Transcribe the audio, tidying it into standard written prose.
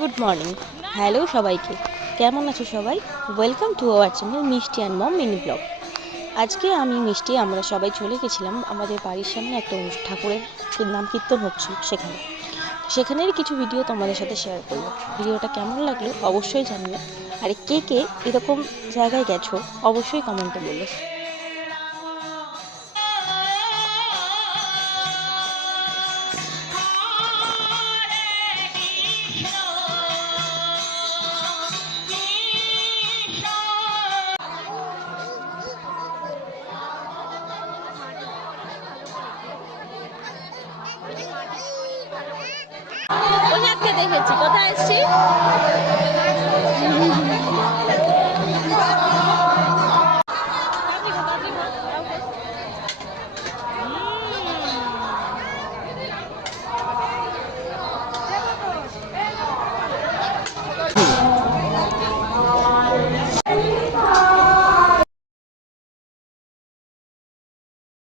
Good morning. Hello সবাইকে, কেমন আছো সবাই? ওয়েলকাম টু আওয়ার চ্যানেল মিষ্টি অ্যান্ড মম মিনি ব্লগ। আজকে আমি মিষ্টি আমরা সবাই চলে গেছিলাম আমাদের বাড়ির সামনে একটা ঠাকুরের নাম কীর্তন হচ্ছিল সেখানের কিছু ভিডিও তোমাদের সাথে শেয়ার করবো। ভিডিওটা কেমন লাগলো অবশ্যই জানিও, আর কে কে এরকম জায়গায় গেছো অবশ্যই কমেন্টে বলো। দেখেছি কোথায় এসছি